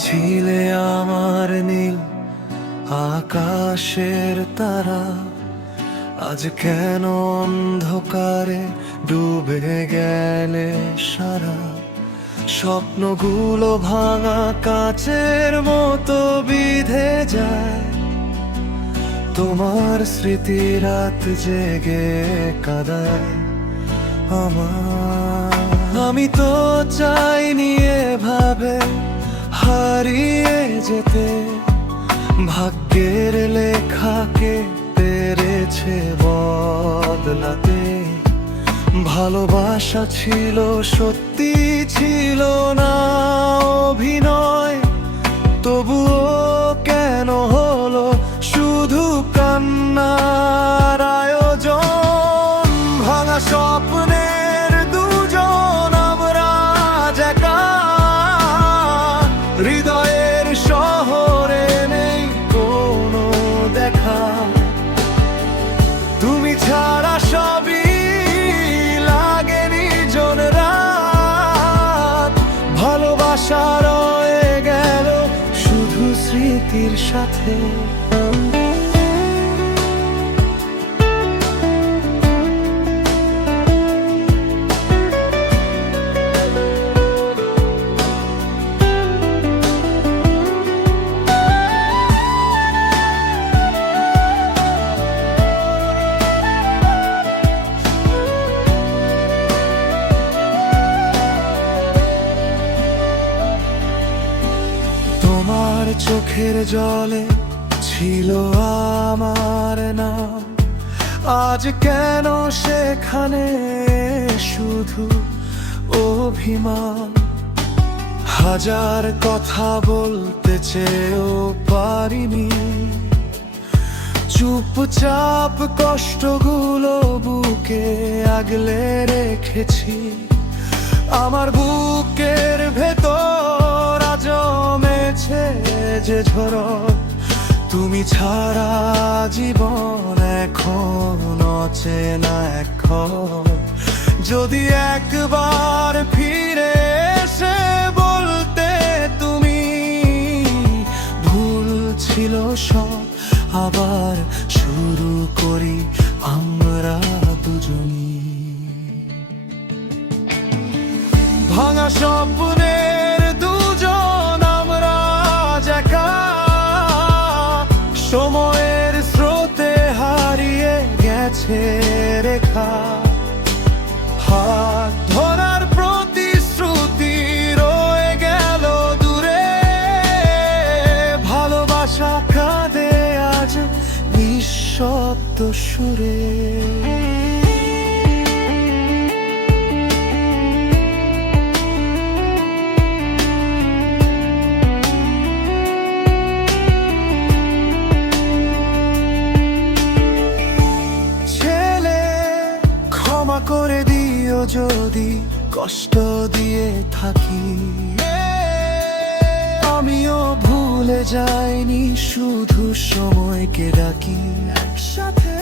ছিলে আমার নীল আকাশের তারা। আজ কেন অন্ধকারে ডুবে গেলে সারা? স্বপ্নগুলো ভাঙা কাচের মতো বিধে যায়। তোমার স্মৃতি রাত জেগে কাদায় আমার। আমি তো চাইনি এভাবে ভাবে যেতে, ভাগ্যের লেখাকে পেরেছে বদলাতে। ভালোবাসা ছিল, সত্যি ছিল না অভিনয়। তবুও কেন হলো শুধু কান্নার আয়োজন? ভাঙা স্বপ্নের দুজন আমরা একা হৃদয়ের শহরে নেই কোনো দেখা। তুমি ছাড়া সবই লাগে নিজন রাত। ভালোবাসা রয়ে গেল শুধু স্মৃতির সাথে। তোমার চোখের জলে ছিল আমার নাম। আজ কেন সেখানে শুধু অভিমান? হাজার কথা বলতে চেয়েও পারিনি। চুপচাপ কষ্টগুলো বুকে আগলে রেখেছি। আমার বুকের যে ঝড় তুমি ছাড়া জীবন এখন অচেনা এখন। যদি একবার ফিরে এসে বলতে তুমি ভুল ছিল সব, আবার শুরু করি আমরা দুজনই। ভাঙা স্বপ্নের গেছে রেখা হাত ধরার প্রতিশ্রুতি রয়ে গেল দূরে। ভালোবাসা কাঁদে আজ নিঃশব্দ সুরে। কষ্ট দিয়ে থাকি। আমিও ভুলে যাইনি শুধু সময়কে ডাকি। একসাথে।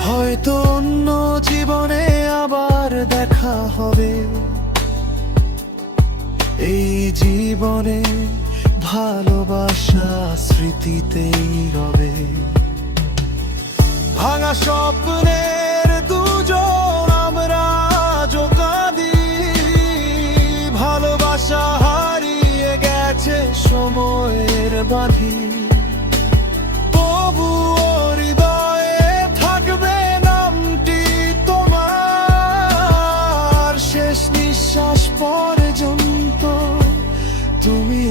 হয়তো অন্য জীবনে আবার দেখা হবে। এই জীবনে ভালোবাসা স্মৃতিতেই রবে। ভাঙা স্বপ্নে Do we?